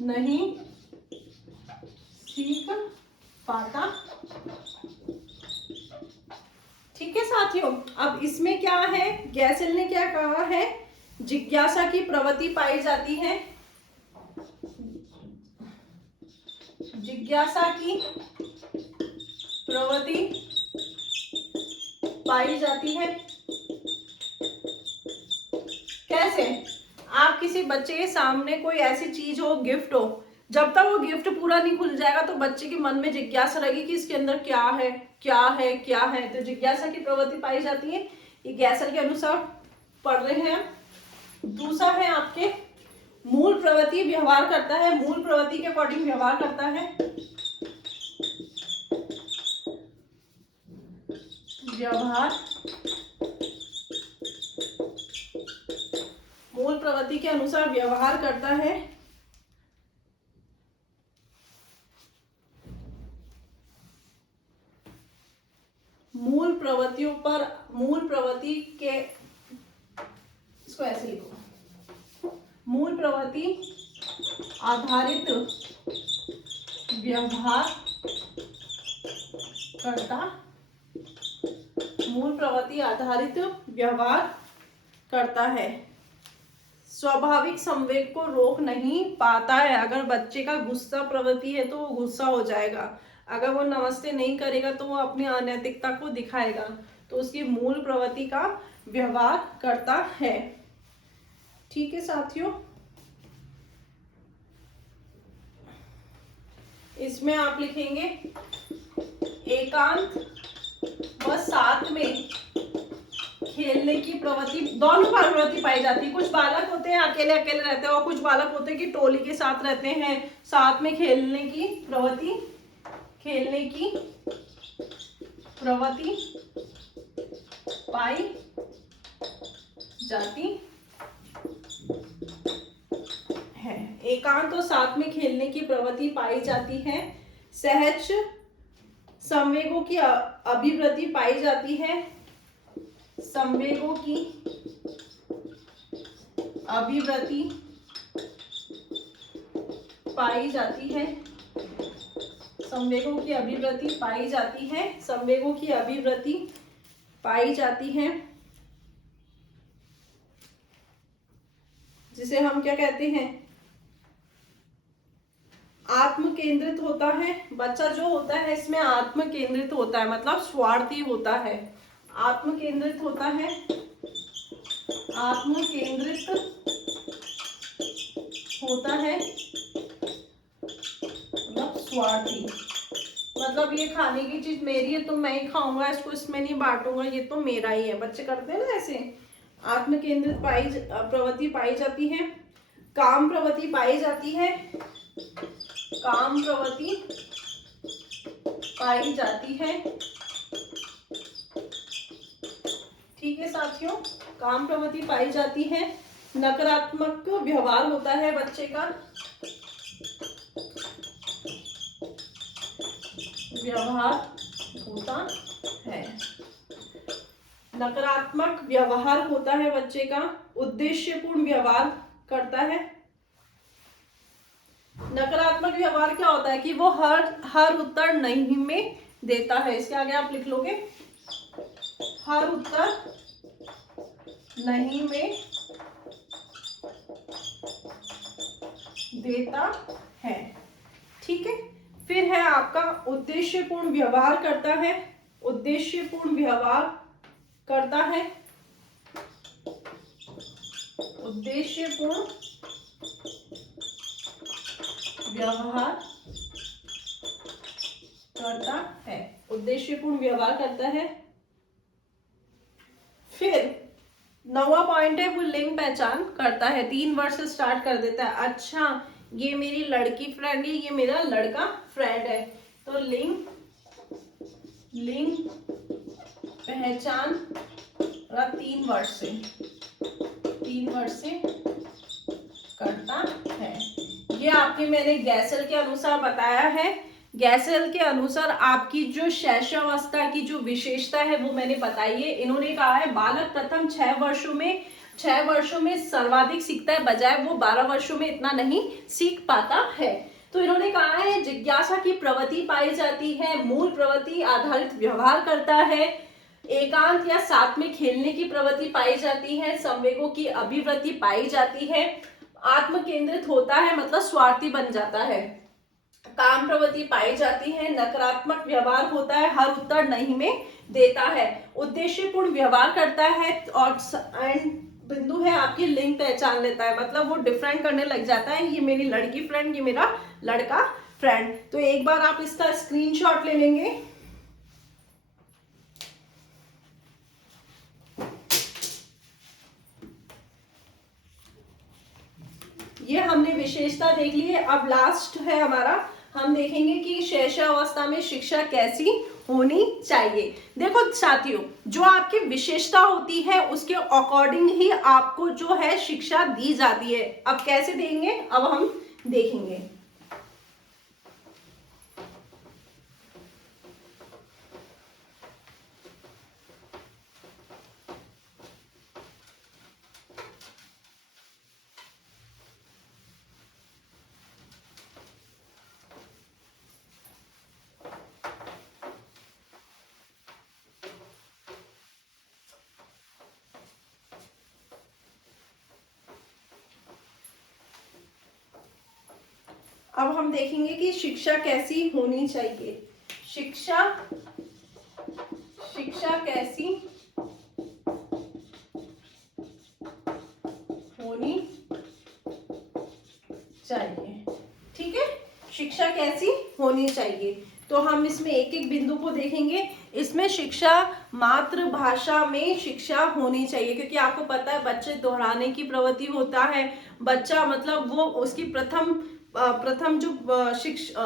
नहीं सीख पाता। ठीक है साथियों, अब इसमें क्या है, गैसल ने क्या कहा है, जिज्ञासा की प्रवृत्ति पाई जाती है, जिज्ञासा की प्रवृत्ति पाई जाती है। कैसे कैसे, आप किसी बच्चे के सामने कोई ऐसी चीज हो, गिफ्ट हो, जब तक वो गिफ्ट पूरा नहीं खुल जाएगा तो बच्चे के मन में जिज्ञासा रहेगी कि इसके अंदर क्या है, क्या है, क्या है। तो जिज्ञासा की प्रवृत्ति पाई जाती है, ये गैसल के अनुसार पढ़ रहे हैं। दूसरा है आपके मूल प्रवृत्ति, व्यवहार करता है, मूल प्रवृत्ति के अकॉर्डिंग व्यवहार करता है। व्यवहार मूल प्रवृत्ति के अनुसार व्यवहार करता है। मूल प्रवृत्तियों पर, मूल प्रवृत्ति के, इसको ऐसे लिखो, मूल प्रवृत्ति आधारित व्यवहार करता, मूल प्रवृत्ति आधारित व्यवहार करता है। स्वाभाविक संवेग को रोक नहीं पाता है। अगर बच्चे का गुस्सा प्रवृत्ति है तो वो गुस्सा हो जाएगा, अगर वो नमस्ते नहीं करेगा तो वो अपनी अनैतिकता को दिखाएगा। तो उसकी मूल प्रवृत्ति का व्यवहार करता है। ठीक है साथियों, इसमें आप लिखेंगे एकांत व साथ में खेलने की प्रवृत्ति, दोनों प्रवृत्ति पाई जाती है। कुछ बालक होते हैं अकेले अकेले रहते हैं और कुछ बालक होते हैं कि टोली के साथ रहते हैं, साथ में खेलने की प्रवृत्ति, खेलने की प्रवृत्ति पाई जाती है। एकांत और साथ में खेलने की प्रवृत्ति पाई जाती है। सहज संवेगों की अभिवृद्धि पाई जाती है। संवेगों की अभिवृद्धि पाई जाती है। संवेगों की अभिवृद्धि पाई जाती है। संवेगों की अभिवृद्धि पाई जाती है, जिसे हम क्या कहते हैं, आत्म केंद्रित होता है। बच्चा जो होता है इसमें आत्म केंद्रित होता है, मतलब स्वार्थी होता है। आत्म केंद्रित होता है, आत्म केंद्रित होता है, मतलब स्वार्थी, मतलब ये खाने की चीज मेरी है तो मैं ही खाऊंगा, इसको इसमें नहीं बांटूंगा, ये तो मेरा ही है। बच्चे करते हैं ना ऐसे। आत्म केंद्रित प्रवृत्ति पाई जाती है। काम प्रवृत्ति पाई जाती है। काम प्रवृत्ति पाई जाती है। ठीक है साथियों, काम प्रवृत्ति पाई जाती है। नकारात्मक व्यवहार होता है बच्चे का, व्यवहार होता है, नकारात्मक व्यवहार होता है बच्चे का। उद्देश्यपूर्ण व्यवहार करता है। नकारात्मक व्यवहार क्या होता है कि वो हर उत्तर नहीं में देता है। इसके आगे आप लिख लोगे, हर उत्तर नहीं में देता है। ठीक है, फिर है आपका उद्देश्यपूर्ण व्यवहार करता है। उद्देश्यपूर्ण व्यवहार करता है। उद्देश्यपूर्ण व्यवहार करता है। उद्देश्यपूर्ण व्यवहार करता है। फिर 9वां पॉइंट है, वो लिंग पहचान करता है। 3 वर्ड से स्टार्ट कर देता है। अच्छा, ये मेरी लड़की फ्रेंड है, ये मेरा लड़का फ्रेंड है। तो लिंग पहचान 3 वर्ड से करता है। ये आपके मैंने गैसल के अनुसार बताया है। गैसल के अनुसार आपकी जो शैशवावस्था की जो विशेषता है वो मैंने बताई है। इन्होंने कहा है बालक प्रथम 6 वर्षों में सर्वाधिक सीखता है, बजाय वो 12 वर्षों में इतना नहीं सीख पाता है। तो इन्होंने कहा है जिज्ञासा की प्रवृत्ति पाई जाती है, मूल प्रवृत्ति आधारित व्यवहार करता है, एकांत या साथ में खेलने की प्रवृत्ति पाई जाती है, संवेगों की अभिवृद्धि पाई जाती है, आत्म केंद्रित होता है मतलब स्वार्थी बन जाता है, काम प्रवृत्ति पाई जाती है, नकारात्मक व्यवहार होता है, हर उत्तर नहीं में देता है, उद्देश्यपूर्ण व्यवहार करता है और बिंदु है आपकी लिंग पहचान लेता है, मतलब वो डिफरेंट करने लग जाता है, ये मेरी लड़की फ्रेंड, ये मेरा लड़का फ्रेंड। तो एक बार आप इसका स्क्रीनशॉट ले लेंगे। ये हमने विशेषता देख ली है। अब लास्ट है हमारा, हम देखेंगे कि शैशव अवस्था में शिक्षा कैसी होनी चाहिए। देखो साथियों, जो आपकी विशेषता होती है उसके अकॉर्डिंग ही आपको जो है शिक्षा दी जाती है। अब कैसे देंगे, अब हम देखेंगे। अब हम देखेंगे कि शिक्षा कैसी होनी चाहिए। शिक्षा कैसी होनी चाहिए, ठीक है, शिक्षा कैसी होनी चाहिए। तो हम इसमें एक एक बिंदु को देखेंगे। इसमें शिक्षा, मातृभाषा में शिक्षा होनी चाहिए, क्योंकि आपको पता है बच्चे दोहराने की प्रवृत्ति होता है। बच्चा मतलब वो उसकी प्रथम जो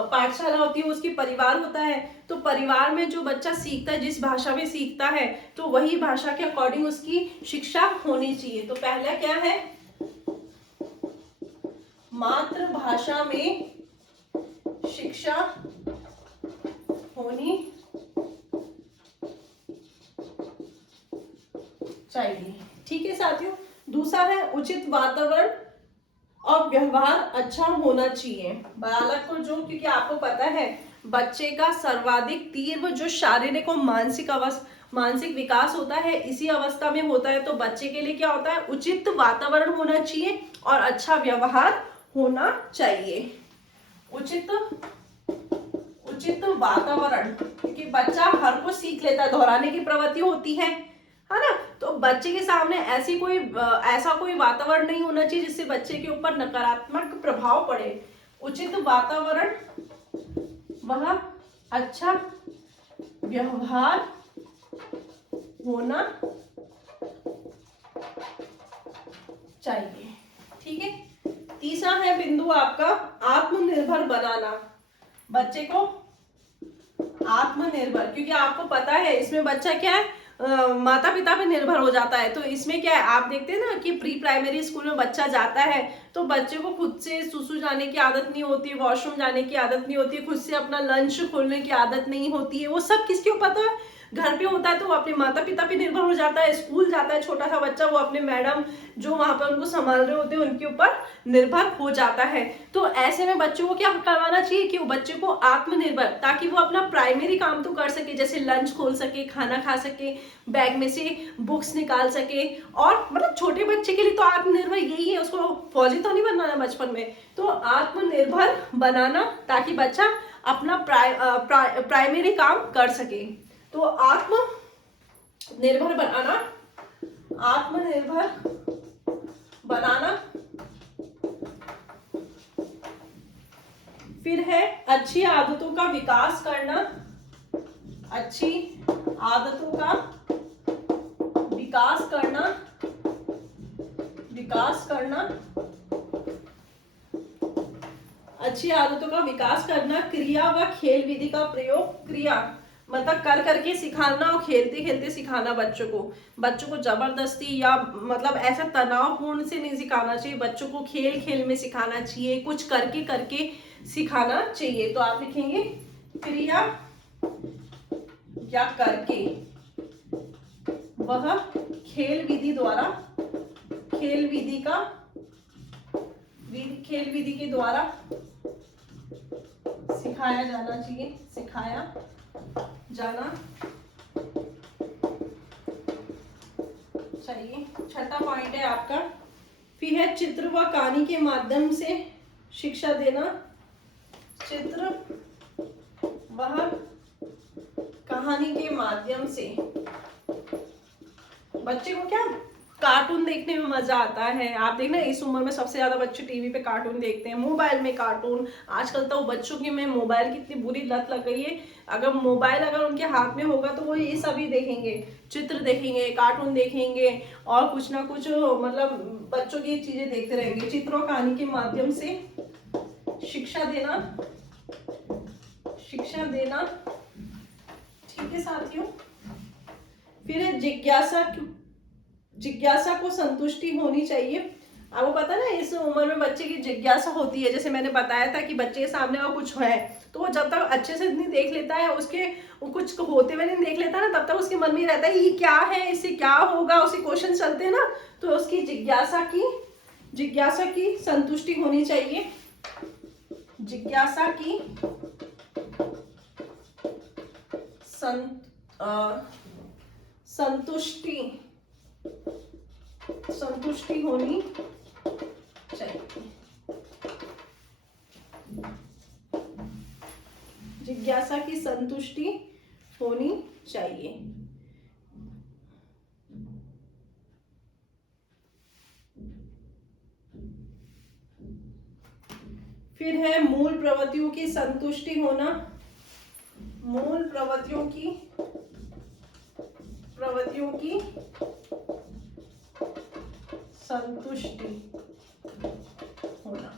पाठशाला होती है उसकी परिवार होता है। तो परिवार में जो बच्चा सीखता है, जिस भाषा में सीखता है, तो वही भाषा के अकॉर्डिंग उसकी शिक्षा होनी चाहिए। तो पहला क्या है, मातृभाषा में शिक्षा होनी चाहिए, ठीक है साथियों। दूसरा है उचित वातावरण और व्यवहार अच्छा होना चाहिए। बालक को जो, क्योंकि आपको पता है बच्चे का सर्वाधिक तीव्र जो शारीरिक और मानसिक विकास होता है इसी अवस्था में होता है। तो बच्चे के लिए क्या होता है, उचित वातावरण होना चाहिए और अच्छा व्यवहार होना चाहिए। उचित वातावरण, क्योंकि बच्चा हर कुछ सीख लेता है, दोहराने की प्रवृत्ति होती है ना। तो बच्चे के सामने ऐसा कोई वातावरण नहीं होना चाहिए जिससे बच्चे के ऊपर नकारात्मक प्रभाव पड़े। उचित वातावरण, वह अच्छा व्यवहार होना चाहिए, ठीक है। तीसरा है बिंदु आपका आत्मनिर्भर बनाना। बच्चे को आत्मनिर्भर, क्योंकि आपको पता है इसमें बच्चा क्या है, माता पिता पे निर्भर हो जाता है। तो इसमें क्या है, आप देखते हैं ना कि प्री प्राइमरी स्कूल में बच्चा जाता है तो बच्चे को खुद से सुसु जाने की आदत नहीं होती, वॉशरूम जाने की आदत नहीं होती, खुद से अपना लंच खोलने की आदत नहीं होती है। वो सब किसके ऊपर पता है, घर पे होता है। तो वो अपने माता पिता पे निर्भर हो जाता है। स्कूल जाता है छोटा सा बच्चा, वो अपने मैडम जो वहां पर उनको संभाल रहे होते हैं उनके ऊपर निर्भर हो जाता है। तो ऐसे में बच्चों को क्या करवाना चाहिए कि वो बच्चे को आत्मनिर्भर, ताकि वो अपना प्राइमरी काम तो कर सके, जैसे लंच खोल सके, खाना खा सके, बैग में से बुक्स निकाल सके। और मतलब छोटे बच्चे के लिए तो आत्मनिर्भर यही है, उसको फौजी तो नहीं बनना है बचपन में। तो आत्मनिर्भर बनाना ताकि बच्चा अपना प्राइमरी काम कर सके। तो आत्मनिर्भर बनाना। फिर है अच्छी आदतों का विकास करना। अच्छी आदतों का विकास करना। अच्छी आदतों का विकास करना। क्रिया व खेल विधि का प्रयोग। क्रिया मतलब कर करके सिखाना और खेलते खेलते सिखाना बच्चों को जबरदस्ती या मतलब ऐसा तनावपूर्ण से नहीं सिखाना चाहिए। बच्चों को खेल खेल में सिखाना चाहिए, कुछ करके करके सिखाना चाहिए। तो आप लिखेंगे क्रिया या करके, वह खेल विधि के द्वारा सिखाया जाना चाहिए, सिखाया जाना चाहिए। छठा पॉइंट है आपका, फिर है चित्र व कहानी के माध्यम से शिक्षा देना। चित्र व कहानी के माध्यम से बच्चे को क्या कार्टून देखने में मजा आता है। आप देखना इस उम्र में सबसे ज्यादा बच्चे टीवी पे कार्टून देखते हैं, मोबाइल में कार्टून। आजकल तो बच्चों की में मोबाइल की इतनी बुरी लत लग गई है, अगर मोबाइल अगर उनके हाथ में होगा तो वो ये सभी देखेंगे, चित्र देखेंगे, कार्टून देखेंगे और कुछ ना कुछ मतलब बच्चों की चीजें देखते रहेंगे। चित्रों कहानी के माध्यम से शिक्षा देना, शिक्षा देना। ठीक है साथियों। फिर है जिज्ञासा, जिज्ञासा को संतुष्टि होनी चाहिए। आपको पता है ना इस उम्र में बच्चे की जिज्ञासा होती है, जैसे मैंने बताया था कि बच्चे के सामने और कुछ है तो वो जब तक अच्छे से नहीं देख लेता है, उसके कुछ होते हुए नहीं देख लेता ना, तब तक उसके मन में रहता है ये क्या है, इससे क्या होगा, उसे क्वेश्चन चलते हैं ना। तो उसकी जिज्ञासा की संतुष्टि होनी चाहिए, जिज्ञासा की संतुष्टि होनी चाहिए, जिज्ञासा की संतुष्टि होनी चाहिए। फिर है मूल प्रवृत्तियों की संतुष्टि होना, मूल प्रवृत्तियों की संतुष्टि होना।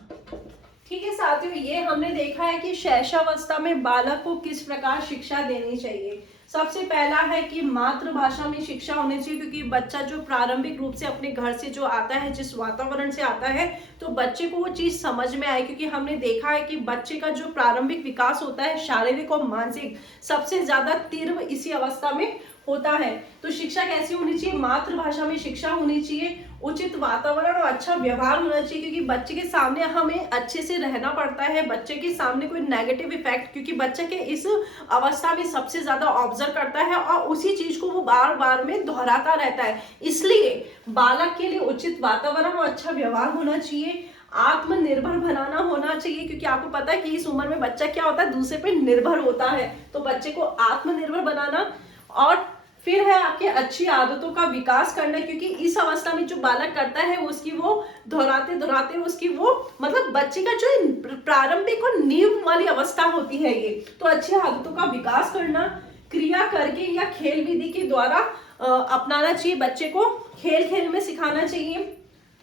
ठीक है साथियों, ये हमने देखा है कि शैशवावस्था में बालक को किस प्रकार शिक्षा देनी चाहिए। सबसे पहला है कि मातृभाषा में शिक्षा होनी चाहिए, क्योंकि बच्चा जो प्रारंभिक रूप से अपने घर से जो आता है, जिस वातावरण से आता है, तो बच्चे को वो चीज समझ में आए। क्योंकि हमने देखा है कि बच्चे का जो प्रारंभिक विकास होता है शारीरिक और मानसिक, सबसे ज्यादा तीव्र इसी अवस्था में होता है। तो शिक्षा कैसी होनी चाहिए, मातृभाषा में शिक्षा होनी चाहिए, उचित वातावरण और अच्छा व्यवहार होना चाहिए, क्योंकि बच्चे के सामने हमें अच्छे से रहना पड़ता है। बच्चे के सामने कोई नेगेटिव इफेक्ट, क्योंकि बच्चे के इस अवस्था में सबसे ज्यादा ऑब्जर्व करता है और उसी चीज को वो बार बार में दोहराता रहता है। इसलिए बालक के लिए उचित वातावरण और अच्छा व्यवहार होना चाहिए, आत्मनिर्भर बनाना होना चाहिए, क्योंकि आपको पता है कि इस उम्र में बच्चा क्या होता है, दूसरे पे निर्भर होता है। तो बच्चे को आत्मनिर्भर बनाना, और फिर है आपके अच्छी आदतों का विकास करना, क्योंकि इस अवस्था में जो बालक करता है उसकी वो दोहराते दोहराते उसकी वो मतलब बच्चे का जो प्रारंभिक और नींव वाली अवस्था होती है ये। तो अच्छी आदतों का विकास करना, क्रिया करके या खेल विधि के द्वारा अपनाना चाहिए, बच्चे को खेल खेल में सिखाना चाहिए,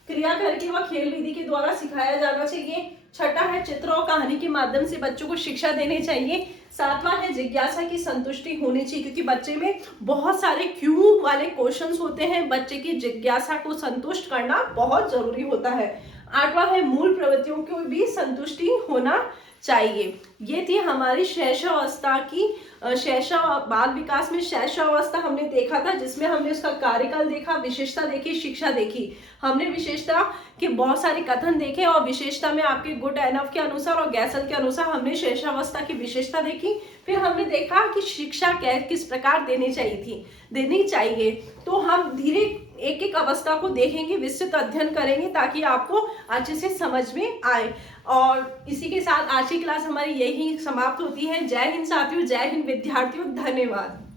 क्रिया करके व खेल विधि के द्वारा सिखाया जाना चाहिए। छठा है चित्र और कहानी के माध्यम से बच्चों को शिक्षा देनी चाहिए। सातवां है जिज्ञासा की संतुष्टि होनी चाहिए, क्योंकि बच्चे में बहुत सारे क्यों वाले क्वेश्चंस होते हैं, बच्चे की जिज्ञासा को संतुष्ट करना बहुत जरूरी होता है। आठवां है मूल प्रवृत्तियों को भी संतुष्टि होना चाहिए। ये थी हमारी शैशवावस्था की बाल विकास में शैशवावस्था हमने देखा था, जिसमें हमने उसका कार्यकाल देखा, विशेषता देखी, शिक्षा देखी। हमने विशेषता के बहुत सारे कथन देखे और विशेषता में आपके गुड एनफ के अनुसार और गैसल के अनुसार हमने शैशवावस्था की विशेषता देखी। फिर हमने देखा कि शिक्षा किस प्रकार देनी चाहिए। तो हम धीरे एक एक अवस्था को देखेंगे, विस्तृत अध्ययन करेंगे ताकि आपको अच्छे से समझ में आए। और इसी के साथ आज की क्लास हमारी यही समाप्त होती है। जय हिंद साथियों, जय हिंद विद्यार्थियों, धन्यवाद।